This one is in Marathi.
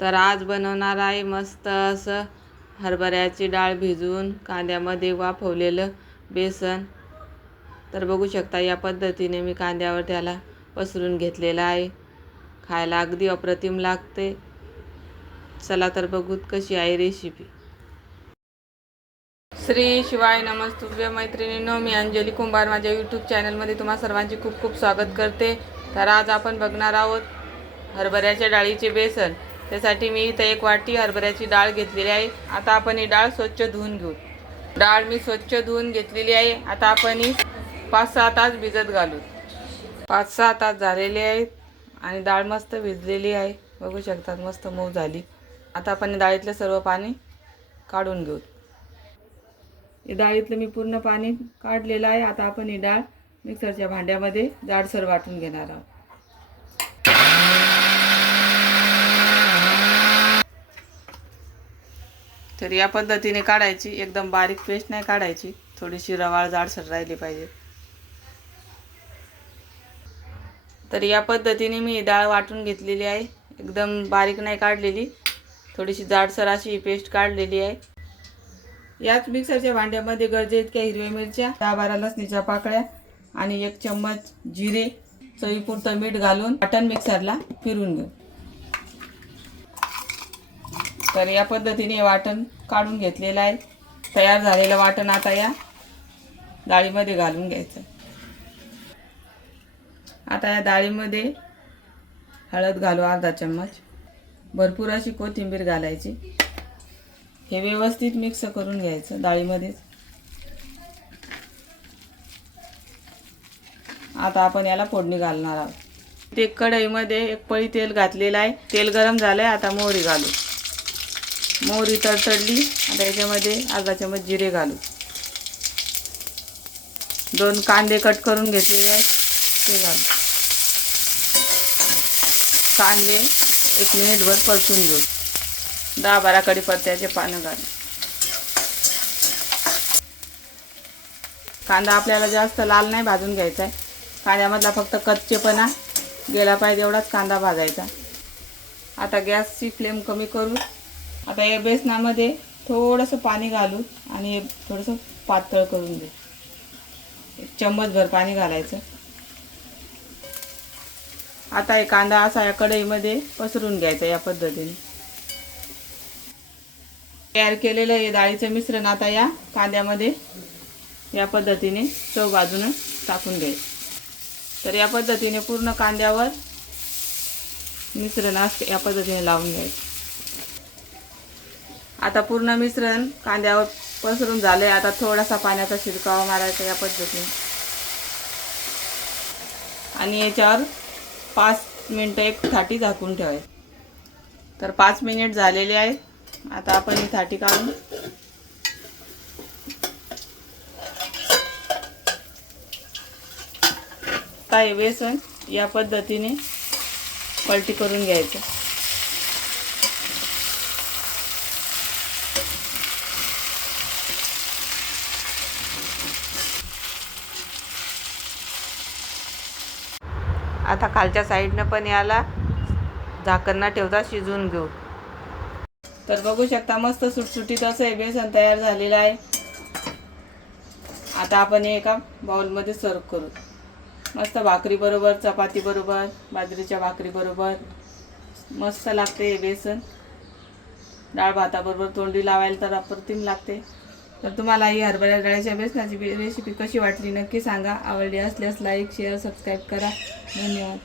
तर आज बनवणार आहे मस्त असं हरभऱ्याची डाळ भिजवून कांद्यामध्ये वाफवलेलं बेसन। तर बघू शकता या पद्धतीने मी कांद्यावर त्याला पसरून घेतलेला आहे। खायला अगदी अप्रतिम लागते। चला तर बघूत कशी आहे रेसिपी। श्री शिवाय नमस्तुभ्य मैत्रिणींनो, मी अंजली कुंभार माझ्या यूट्यूब चॅनलमध्ये तुम्हा सर्वांचे खूप खूप स्वागत करते। तर आज आपण बघणार आहोत हरभऱ्याच्या डाळीचे बेसन। त्यासाठी मी इथे एक वाटी हरभऱ्याची डाळ घेतलेली आहे। आता आपण ही डाळ स्वच्छ धुवून घेऊ। डाळ मी स्वच्छ धुवून घेतलेली आहे। आता आपण ही 5-6 तास भिजत घालू। 5-6 तास झालेले आहेत आणि डाळ मस्त भिजलेली आहे। बघू शकता मस्त मऊ झाली। आता आपण डाळीतलं सर्व पाणी काढून घेऊ। डाळीतलं मी पूर्ण पाणी काढलेलं आहे। आता आपण ही डाळ मिक्सरच्या भांड्यामध्ये जाडसर वाटून घेणार आहोत। तर या पद्धतीने काढायची, एकदम बारीक पेस्ट नाही काढायची, थोडीशी रवाळ जाडसर राहिली पाहिजे। तर या पद्धतीने मी डाळ वाटून घेतलेली आहे। एकदम बारीक नाही काढलेली, थोडीशी जाडसर अशी पेस्ट काढलेली आहे। याच मिक्सरच्या भांड्यामध्ये गरजे इतक्या हिरव्या मिरच्या, 10-12 लसणीच्या पाकळ्या आणि 1 चम्मच जिरे, चवीपुरतं मीठ घालून वाटण मिक्सरला फिरून घेऊ। तर या पद्धतीने वाटण काढून घेतलेलं आहे। तयार झालेलं वाटण आता या डाळीमध्ये घालून घ्यायचं। आता या डाळीमध्ये हळद घालू अर्धा चम्मच, भरपूर अशी कोथिंबीर घालायची। हे व्यवस्थित मिक्स करून घ्यायचं डाळीमध्ये। आता आपण याला फोडणी घालणार आहोत। ते कढईमध्ये 1 पळी तेल घातलेलं आहे। तेल गरम झालंय, आता मोहरी घालू। मोहरी तडतडली, आता याच्यामध्ये अर्धा चम्मच जिरे घालू। 2 कांदे कट करून घेतलेले आहेत ते घालू। कांदे 1 मिनिटभर परतून घेऊ। 10-12 कढीपत्त्याचे पानं घालू। कांदा आपल्याला जास्त लाल नाही भाजून घ्यायचा आहे। कांद्यामधला फक्त कच्चेपणा गेला पाहिजे एवढाच कांदा भाजायचा। आता गॅसची फ्लेम कमी करू। आता या बेसनामध्ये थोडंसं पाणी घालू आणि थोडंसं पातळ करून घेऊ। 1 चम्मचभर पाणी घालायचं। आता हे कांदा असा या कढईमध्ये पसरून घ्यायचा या पद्धतीने। तयार केलेलं हे डाळीचं मिश्रण आता या कांद्यामध्ये या पद्धतीने चव बाजूने टाकून घ्यायचं। तर या पद्धतीने पूर्ण कांद्यावर मिश्रण या पद्धतीने लावून घ्यायचं। आता पूर्ण मिश्रण कांद्यावर पसरून झाले। आता थोडासा पाण्याचा शिरकावा मारायचा या पद्धतीने आणि याच्यावर 5 मिनिटं एक थाटी झाकून ठेवायची। तर 5 मिनिट झालेले आहेत। आता आपण ही थाटी काढून हे बेसन या पद्धतीने पलटी करून घ्यायचं। आता खालच्या साईडनं पण याला झाकण न ठेवता शिजवून घेऊ। तर बघू शकता मस्त सुटसुटीत असं हे बेसन तयार झालेलं आहे। आता आपण हे एका बाउलमध्ये सर्व करू। मस्त भाकरी बरोबर, चपाती बरोबर, बाजरीच्या भाकरी बरोबर मस्त लागते हे बेसन। डाळ भाताबरोबर तोंडी लावायला तर अप्रतिम लागते। तर तुम्हाला ही हरभरा डाळीच्या बेसनाची रेसिपी कशी वाटली नक्की सांगा। आवडली असल्यास लाईक, शेअर, सबस्क्राईब करा। धन्यवाद।